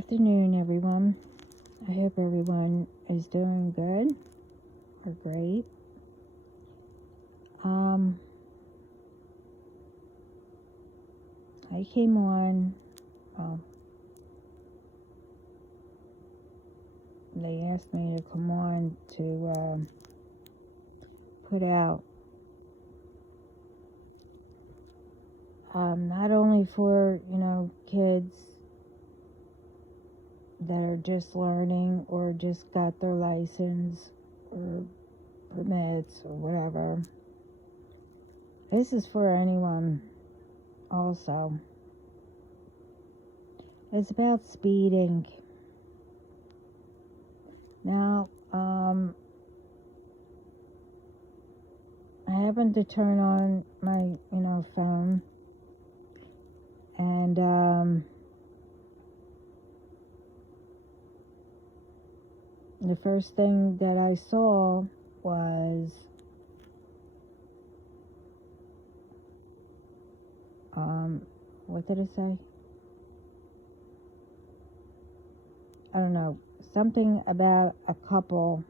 afternoon, everyone. I hope everyone is doing good or great. I came on, they asked me to come on to put out not only for, kids that are just learning or just got their license or permits or whatever. This is for anyone also. It's about speeding. Now, I happened to turn on my, phone, and the first thing that I saw was what did it say? I don't know. Something about a couple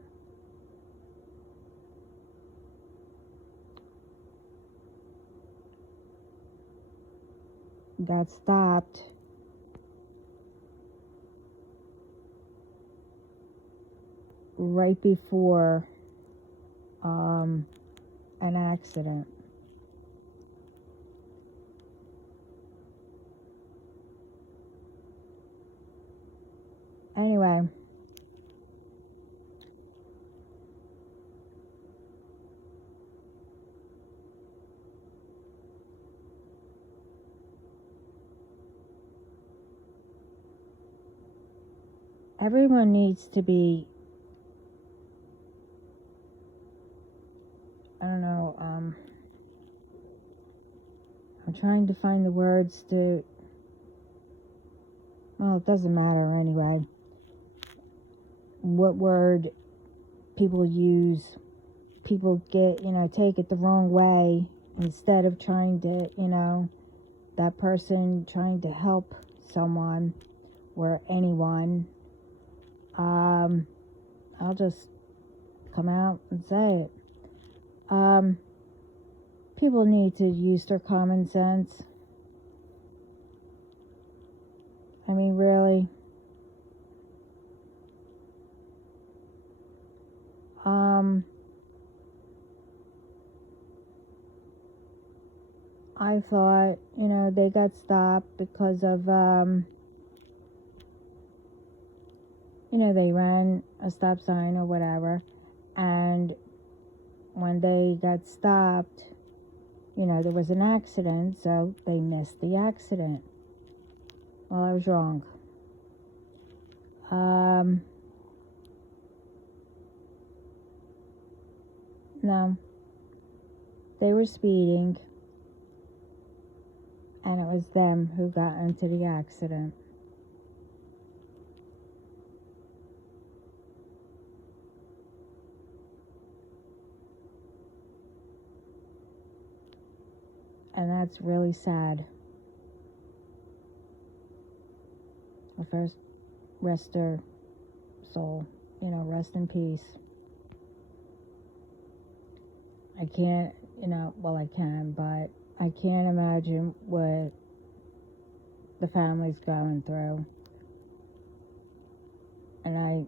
got stopped right before an accident. Anyway, everyone needs to be, I don't know, I'm trying to find the words to, well, it doesn't matter anyway what word people use. People get, take it the wrong way instead of trying to, that person trying to help someone or anyone. I'll just come out and say it. People need to use their common sense. I mean, really. I thought, they got stopped because of, they ran a stop sign or whatever, and when they got stopped, there was an accident, so they missed the accident. Well, I was wrong. No, they were speeding, and it was them who got into the accident. And that's really sad. The first, rest her soul, rest in peace. I can't, well, I can, but I can't imagine what the family's going through. And I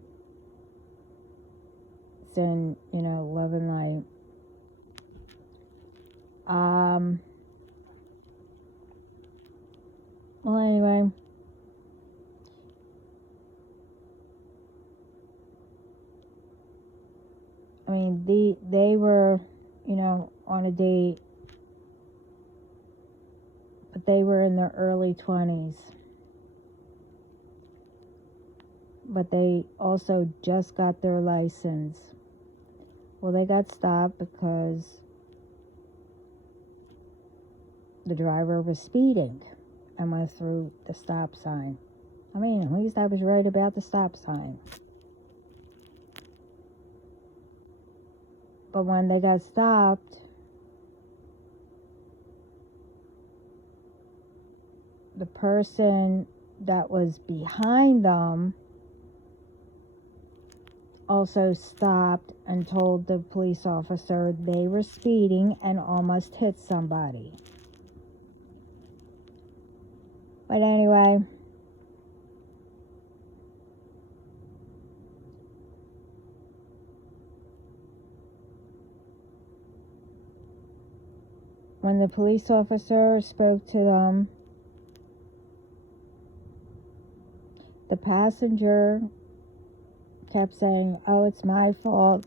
send, love and light. Well, anyway, I mean, they were, on a date, but they were in their early 20s. But they also just got their license. Well, they got stopped because the driver was speeding and went through the stop sign. I mean, at least I was right about the stop sign. But when they got stopped, the person that was behind them also stopped and told the police officer they were speeding and almost hit somebody. But anyway, when the police officer spoke to them, the passenger kept saying, oh, it's my fault,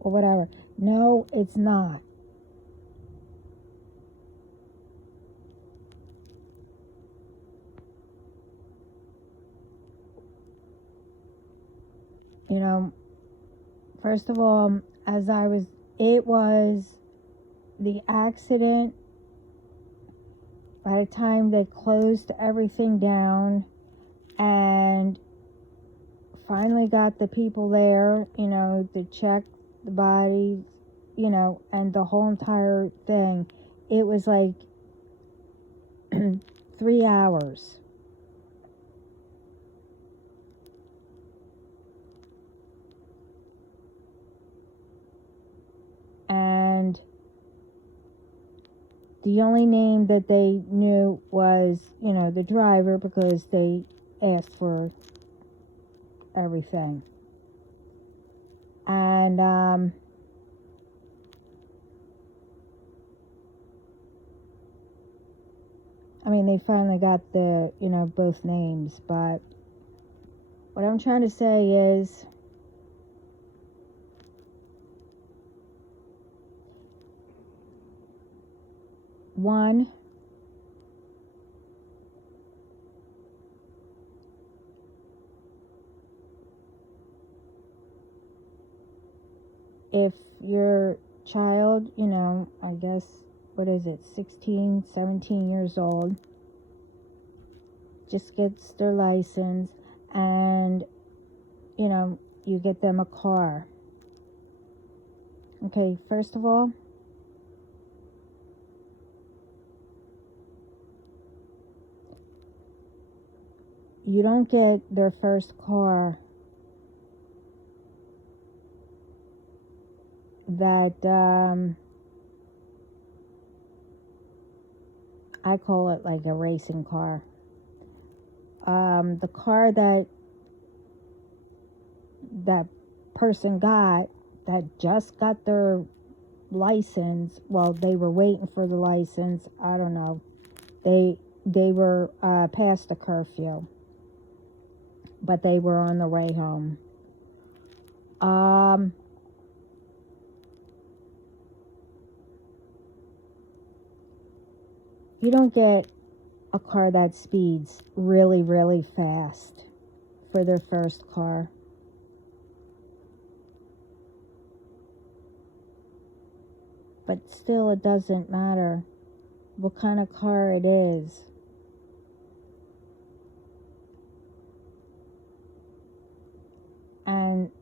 or whatever. No, it's not. You know, first of all, it was the accident. By the time they closed everything down and finally got the people there, to check the bodies, and the whole entire thing, it was like 3 hours. And the only name that they knew was, the driver, because they asked for everything. And they finally got the, both names. But what I'm trying to say is, one, if your child, I guess, 16, 17 years old, just gets their license and, you get them a car. Okay, first of all, you don't get their first car that, I call it like a racing car. The car that person got, that just got their license, well, they were waiting for the license, I don't know, they were past the curfew, but they were on the way home. You don't get a car that speeds really, really fast for their first car. But still, it doesn't matter what kind of car it is. And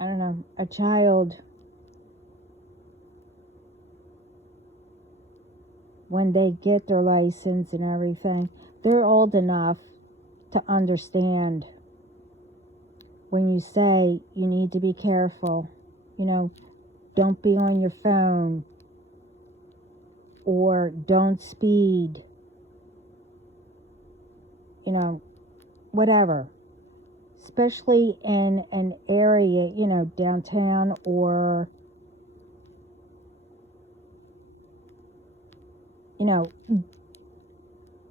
I don't know, a child, when they get their license and everything, they're old enough to understand when you say you need to be careful, don't be on your phone, or don't speed, whatever. Especially in an area, downtown, or,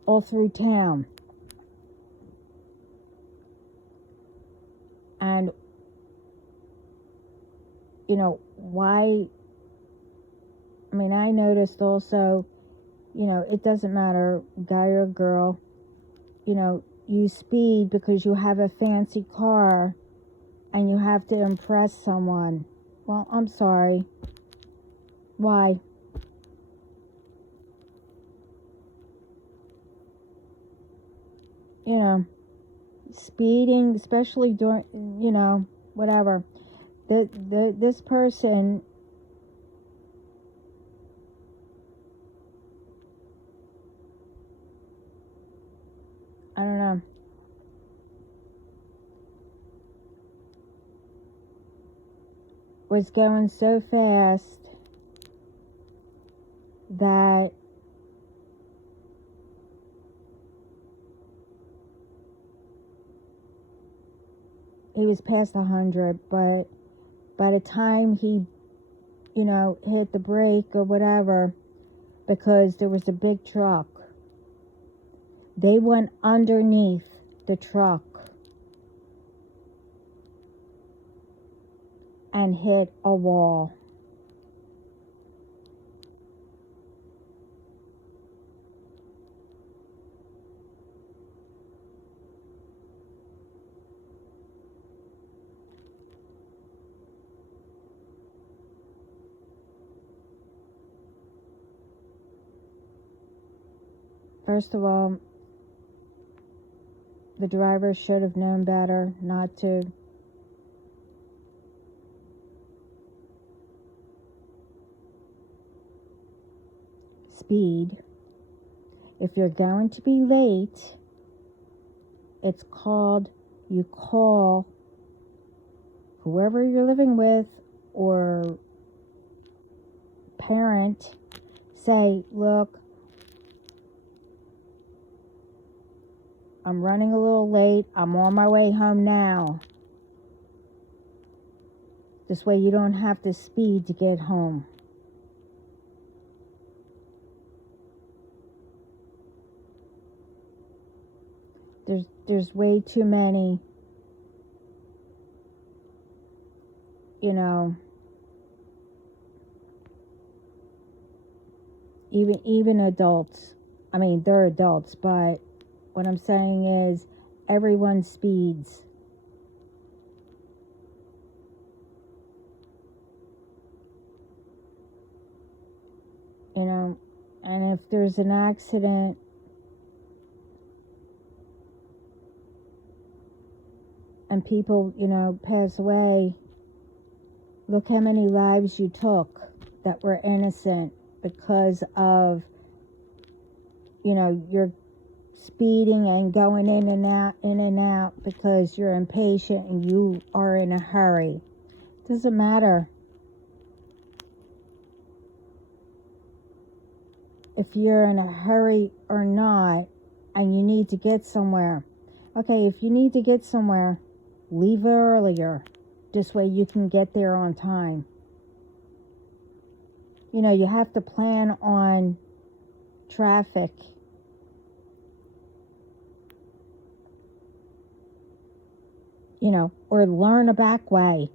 all through town. And, why, I noticed also, it doesn't matter, guy or girl, you speed because you have a fancy car and you have to impress someone. Well, I'm sorry. Why? Speeding, especially during, whatever. This person was going so fast that he was past 100, but by the time he, hit the brake or whatever, because there was a big truck, they went underneath the truck and hit a wall. First of all, the driver should have known better not to speed. If you're going to be late, it's called, you call whoever you're living with or parent, say, look, I'm running a little late. I'm on my way home now. This way you don't have to speed to get home. There's way too many, even adults. I mean, they're adults, but what I'm saying is everyone speeds. And if there's an accident, and people, pass away, look how many lives you took that were innocent because of, you're speeding and going in and out because you're impatient and you are in a hurry. Doesn't matter if you're in a hurry or not and you need to get somewhere. Okay, if you need to get somewhere, leave earlier. This way you can get there on time. You have to plan on traffic. Or learn a back way.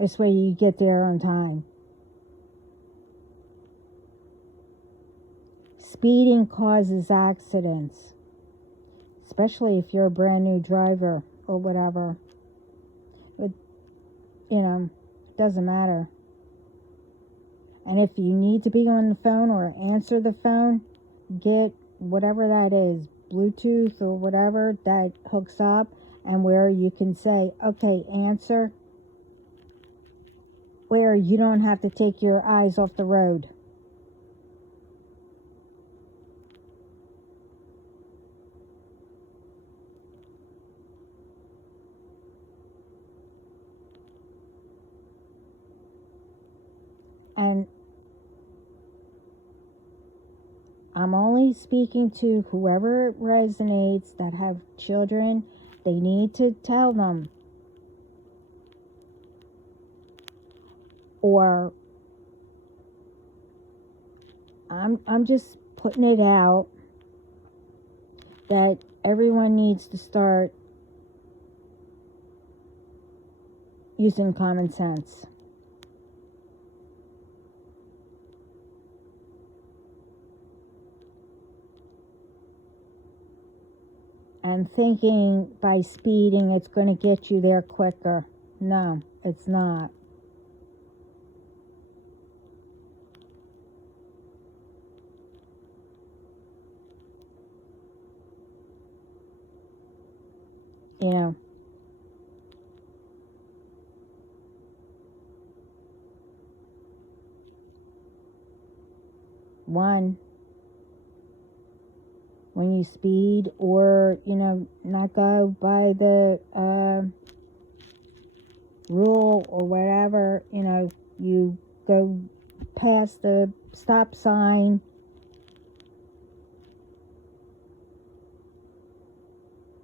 This way you get there on time. Speeding causes accidents, especially if you're a brand new driver or whatever. It doesn't matter. And if you need to be on the phone or answer the phone, get whatever that is, Bluetooth or whatever that hooks up, and where you can say, okay, answer, where you don't have to take your eyes off the road. And I'm only speaking to whoever it resonates that have children. They need to tell them. Or I'm just putting it out that everyone needs to start using common sense. And thinking by speeding it's going to get you there quicker. No, it's not. One, when you speed or, not go by the rule or whatever, you go past the stop sign,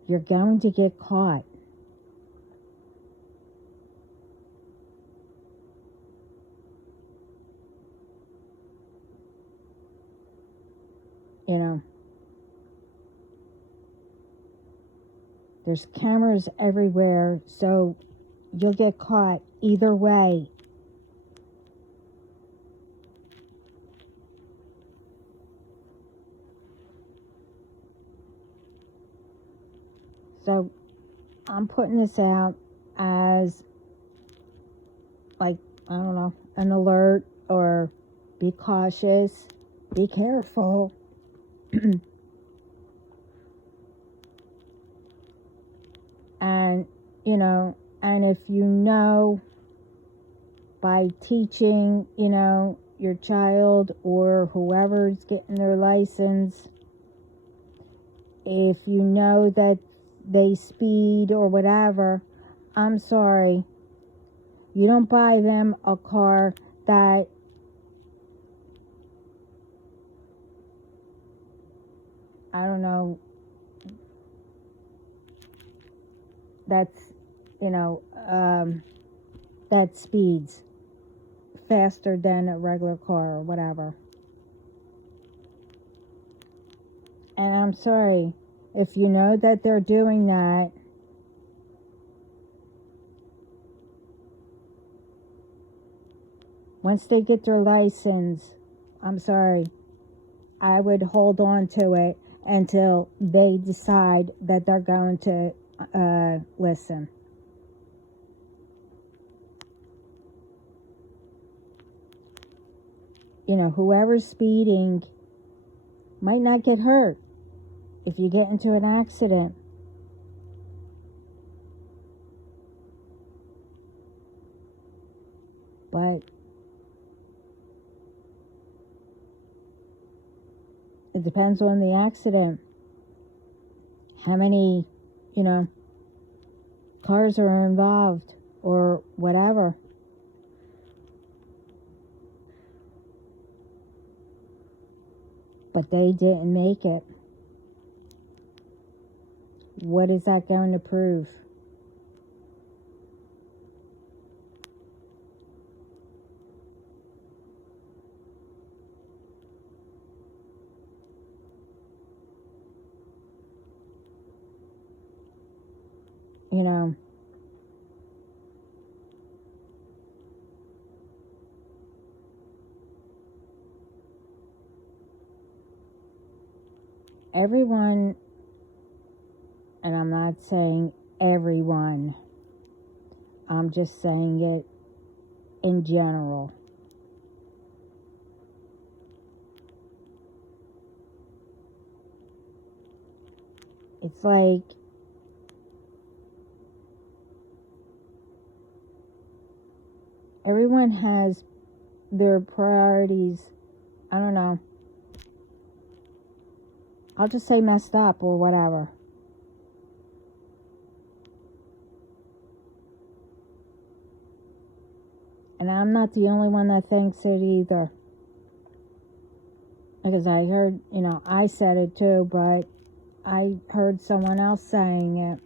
you're going to get caught. There's cameras everywhere, so you'll get caught either way. So I'm putting this out as, like, I don't know, an alert, or be cautious, be careful. And, and if by teaching, your child or whoever's getting their license, if you know that they speed or whatever, I'm sorry, you don't buy them a car that I don't know, that's, that speeds faster than a regular car or whatever. And I'm sorry, if you know that they're doing that, once they get their license, I'm sorry, I would hold on to it until they decide that they're going to listen. Whoever's speeding might not get hurt if you get into an accident. But it depends on the accident. How many, cars are involved or whatever. But they didn't make it. What is that going to prove? Everyone, and I'm not saying everyone, I'm just saying it in general. It's like everyone has their priorities, I don't know, I'll just say messed up or whatever. And I'm not the only one that thinks it either. Because I heard, I said it too, but I heard someone else saying it.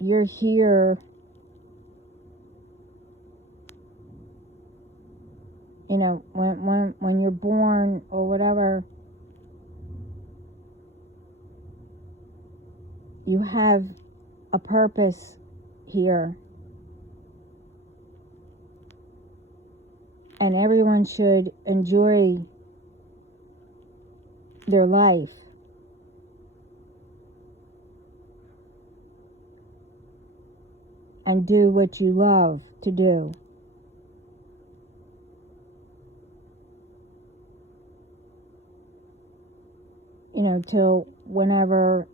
You're here, when you're born or whatever, you have a purpose here. And everyone should enjoy their life. And do what you love to do. Till whenever,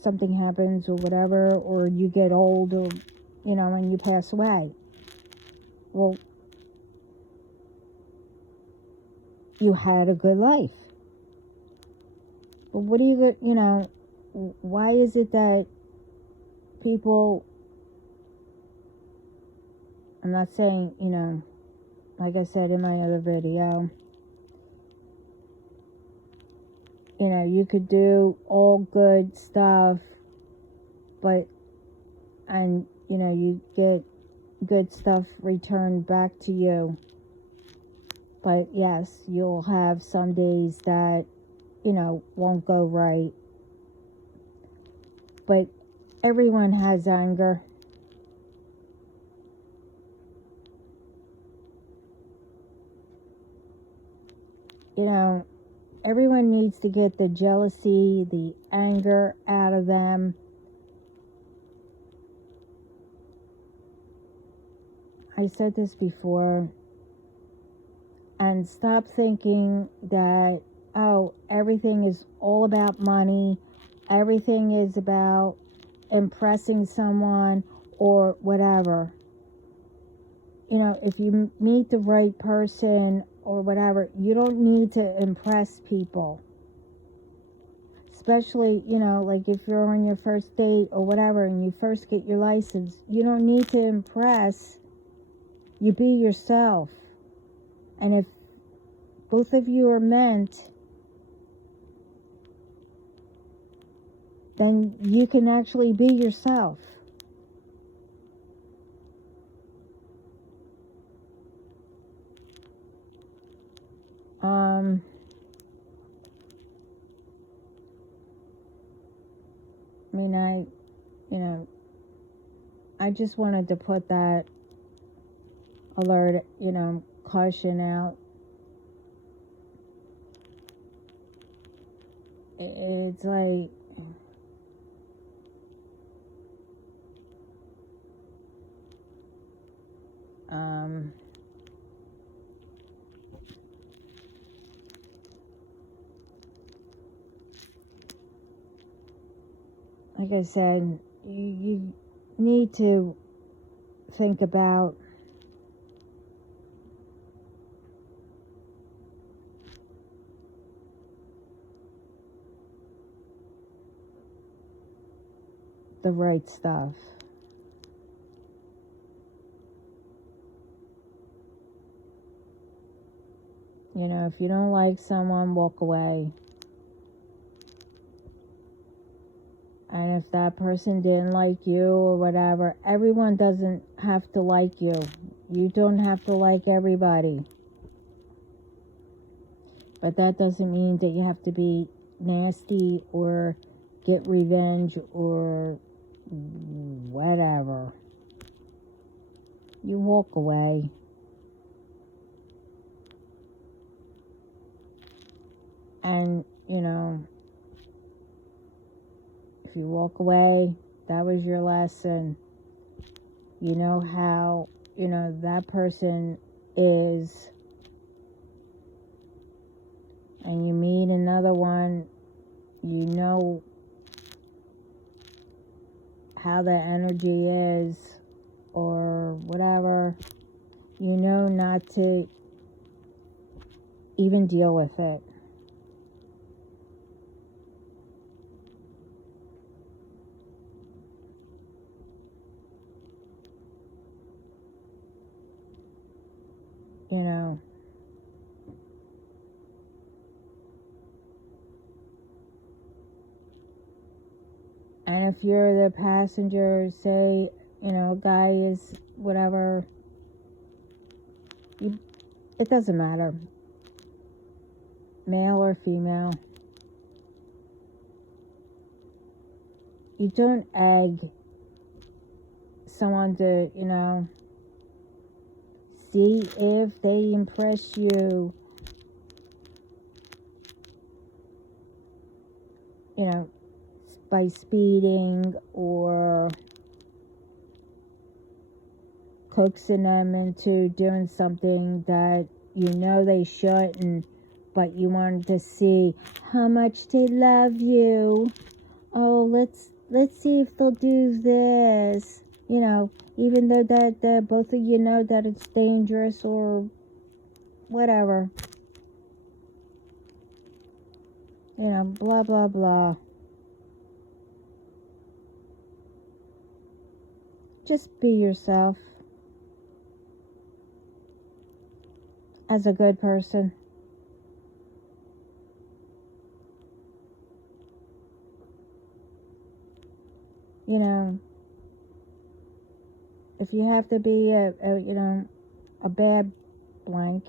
something happens or whatever, or you get old, or, and you pass away. Well, you had a good life. But what do you know, why is it that people, I'm not saying, you know, like I said in my other video, you know, you could do all good stuff, and, you know, you get good stuff returned back to you. But yes, you'll have some days that, you know, won't go right. But everyone has anger. You know, everyone needs to get the jealousy, the anger out of them. I said this before. And stop thinking that, oh, everything is all about money. Everything is about impressing someone or whatever. You know, if you meet the right person or whatever, you don't need to impress people. Especially, you know, like if you're on your first date or whatever and you first get your license, you don't need to impress. You be yourself. And if both of you are meant, then you can actually be yourself. I mean, you know, I just wanted to put that alert, you know, caution out. It's like, like I said, you need to think about the right stuff. You know, if you don't like someone, walk away. And if that person didn't like you or whatever, everyone doesn't have to like you. You don't have to like everybody. But that doesn't mean that you have to be nasty or get revenge or whatever. You walk away. And, you know, if you walk away, that was your lesson. You know how, you know, that person is. And you meet another one, you know how the energy is or whatever. You know not to even deal with it. You know. And if you're the passenger, say, you know, a guy is whatever, it doesn't matter, male or female. You don't egg someone to, you know, see if they impress you, you know, by speeding or coaxing them into doing something that you know they shouldn't, but you wanted to see how much they love you. Oh, let's see if they'll do this. You know, even though that both of you know that it's dangerous or whatever. blah, blah, blah. Just be yourself as a good person. If you have to be a bad blank,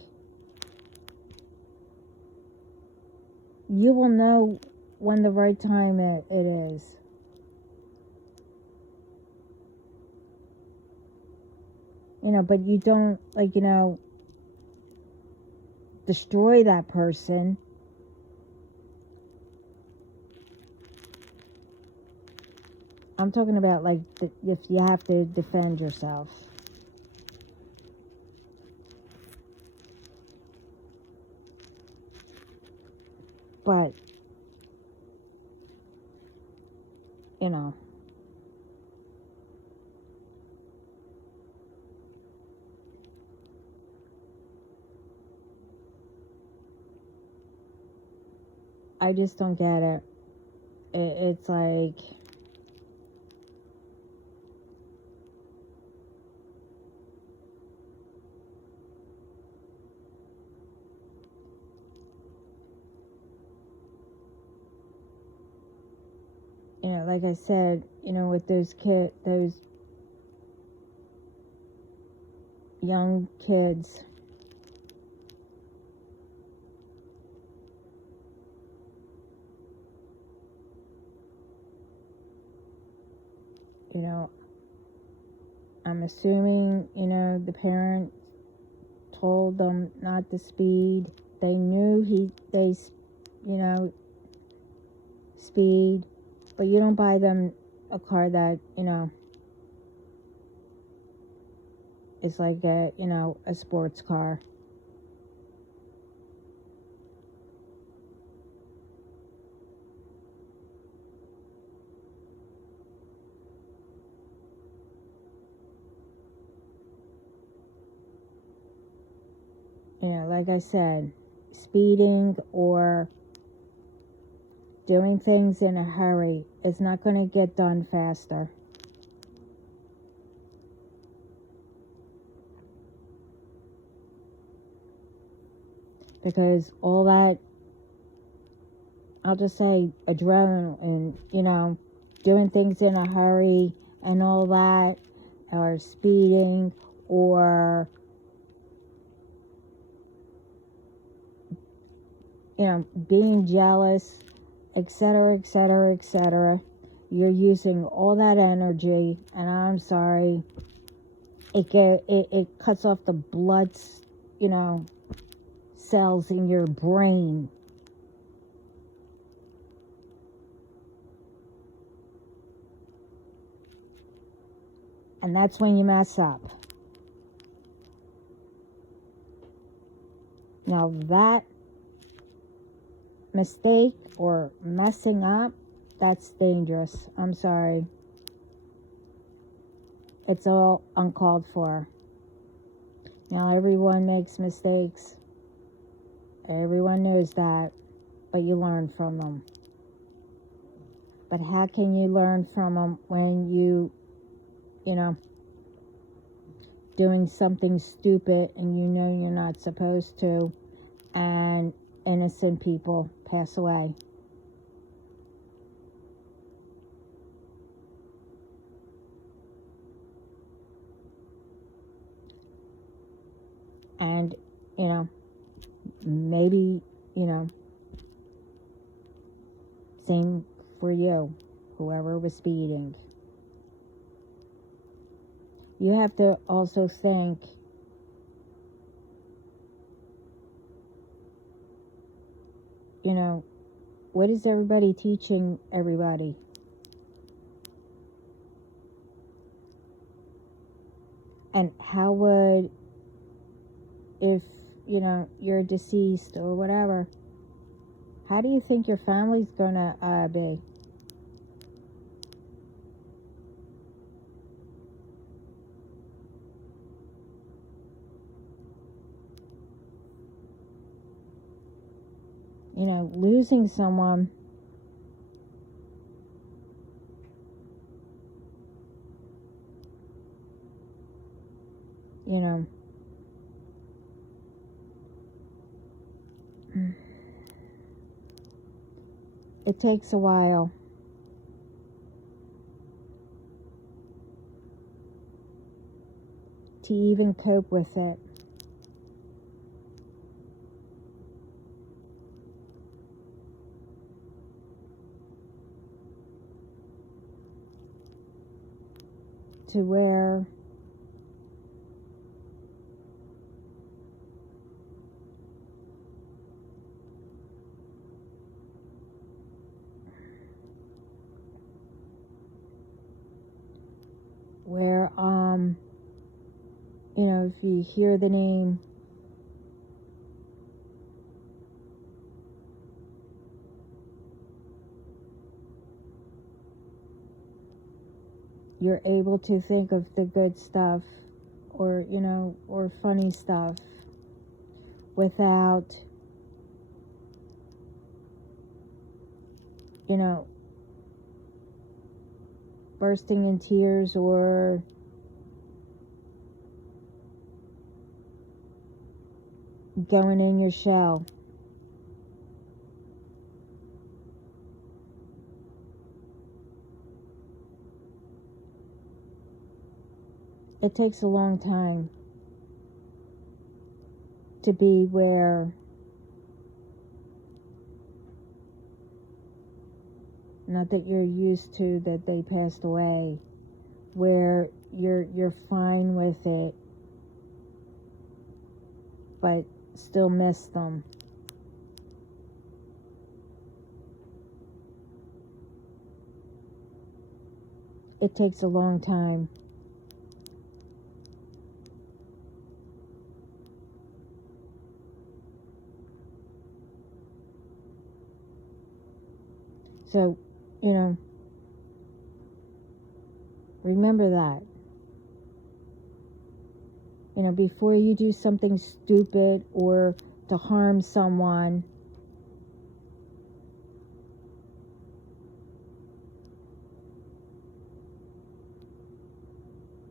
you will know when the right time it is. But you don't, destroy that person. I'm talking about, if you have to defend yourself. But, I just don't get it. It's like, like I said, with those young kids, I'm assuming, the parent told them not to speed. They knew they speed, but you don't buy them a car that, is like a sports car. Like I said, speeding or doing things in a hurry is not going to get done faster. Because all that, I'll just say, adrenaline, doing things in a hurry and all that, or speeding, or being jealous, etc., etc., etc. You're using all that energy, and I'm sorry, it cuts off the blood, cells in your brain. And that's when you mess up. Now that mistake or messing up, that's dangerous. I'm sorry. It's all uncalled for. Now everyone makes mistakes. Everyone knows that, but you learn from them. But how can you learn from them when you doing something stupid and you're not supposed to, and innocent people pass away? And, maybe, same for you, whoever was speeding. You have to also think, what is everybody teaching everybody? And how would, if, you're deceased or whatever, how do you think your family's gonna be? losing someone, it takes a while. To even cope with it. To where if you hear the name, you're able to think of the good stuff or funny stuff without bursting in tears or going in your shell. It takes a long time to be where not that you're used to that they passed away, where you're fine with it, but still miss them. It takes a long time. So, remember that. Before you do something stupid or to harm someone,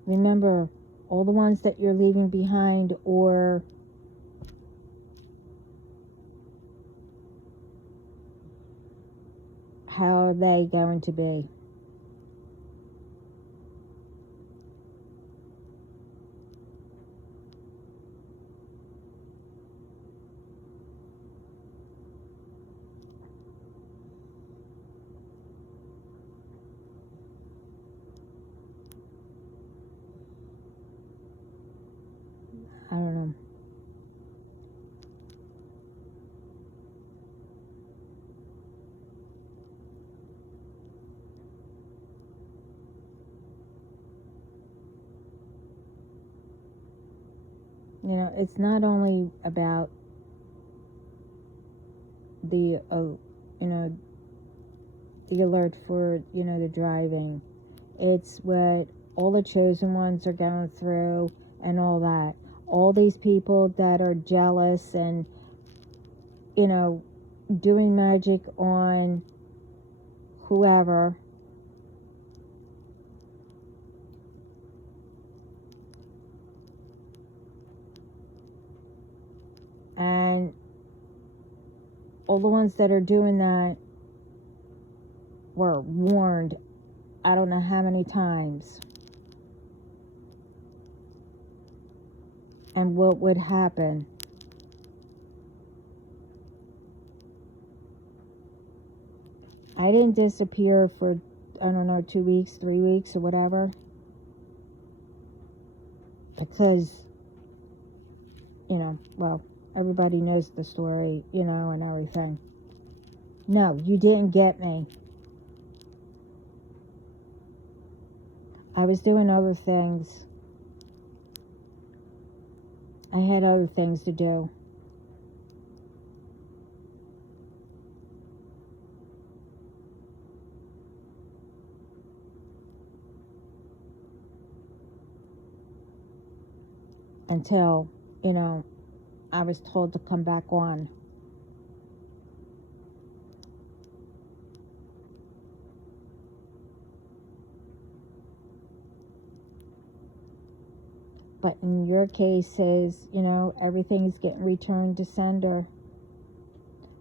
remember all the ones that you're leaving behind, or how are they going to be? I don't know. It's not only about the the alert for the driving. It's what all the chosen ones are going through and all that. All these people that are jealous and doing magic on whoever. And all the ones that are doing that were warned I don't know how many times. And what would happen. I didn't disappear for, 2 weeks, 3 weeks, or whatever. Because, everybody knows the story, and everything. No, you didn't get me. I was doing other things. I had other things to do. Until, I was told to come back on. But in your cases, you know, everything's getting returned to sender.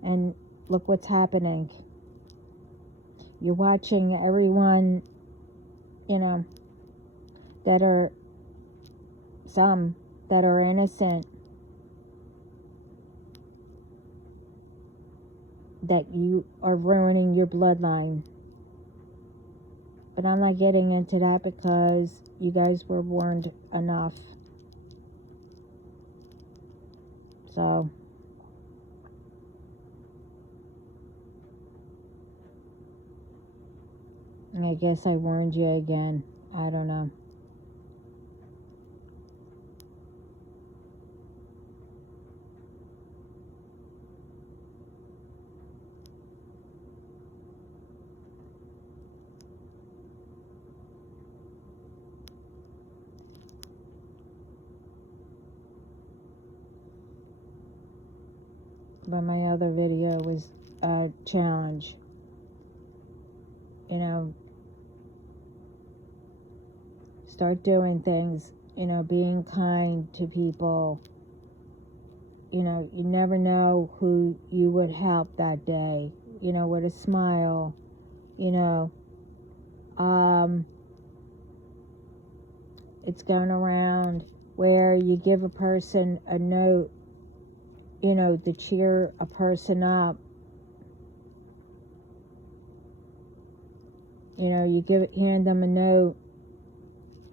And look what's happening. You're watching everyone, you know, some that are innocent, that you are ruining your bloodline. But I'm not getting into that because you guys were warned enough. So, I guess I warned you again. I don't know. But my other video was a challenge. You know, start doing things, you know, being kind to people. You know, you never know who you would help that day, you know, with a smile, you know. It's going around where you give a person a note, you know, to cheer a person up. You know, you hand them a note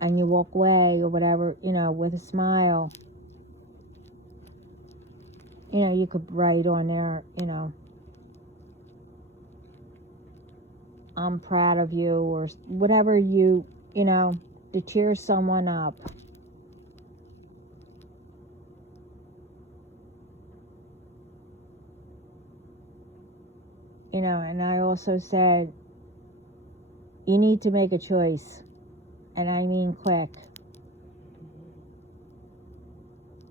and you walk away or whatever, you know, with a smile. You know, you could write on there, you know, I'm proud of you, or whatever you know, to cheer someone up. You know, and I also said, you need to make a choice. And I mean quick.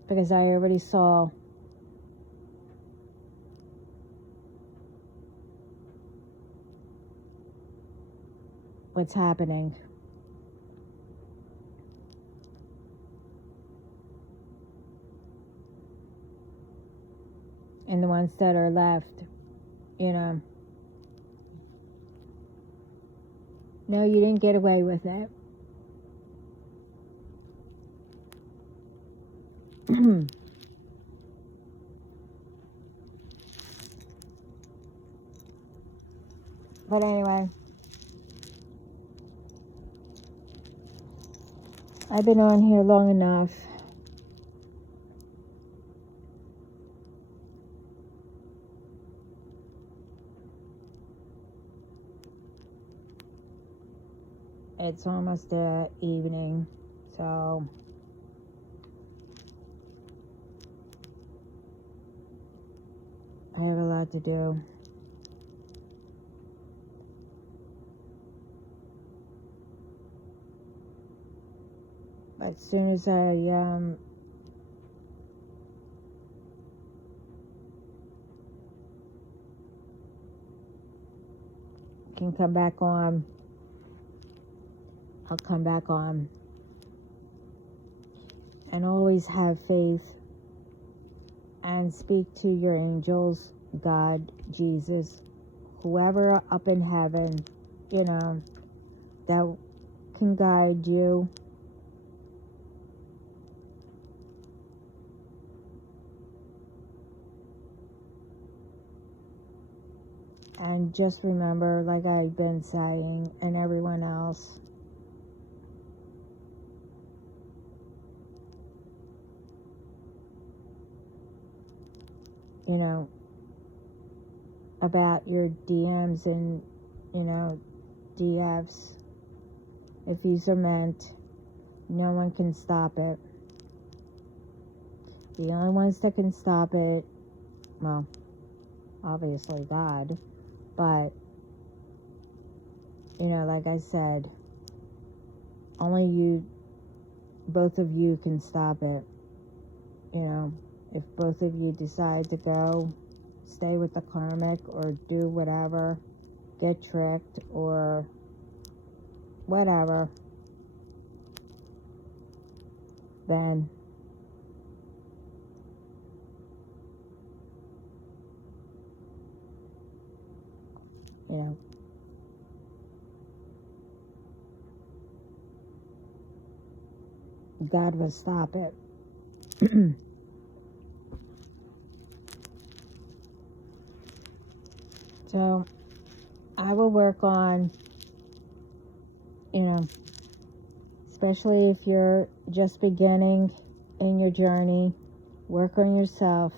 Because I already saw what's happening. And the ones that are left, you know. No, you didn't get away with it. But anyway, I've been on here long enough. It's almost the evening, so I have a lot to do. But as soon as I can come back on, I'll come back on. And always have faith and speak to your angels, God, Jesus, whoever up in heaven, you know, that can guide you. And just remember, like I've been saying, and everyone else, you know, about your DMs and, you know, DFs. If these are meant, no one can stop it. The only ones that can stop it, well, obviously God, but, you know, like I said, only both of you can stop it. You know, if both of you decide to go, stay with the karmic or do whatever, get tricked or whatever, then you know, God will stop it. So I will work on, especially if you're just beginning in your journey, work on yourself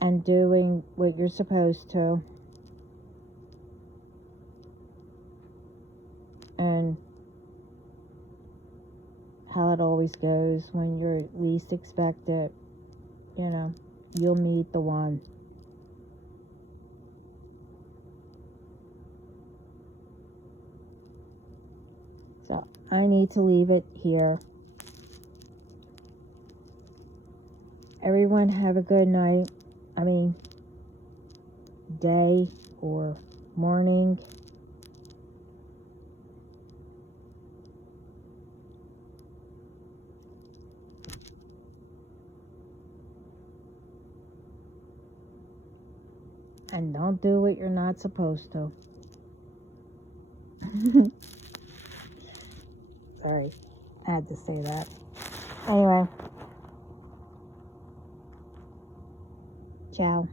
and doing what you're supposed to. And how it always goes, when you're least expected, you'll meet the one. So I need to leave it here. Everyone have a good night. Day or morning. And don't do what you're not supposed to. Sorry, I had to say that. Anyway. Ciao.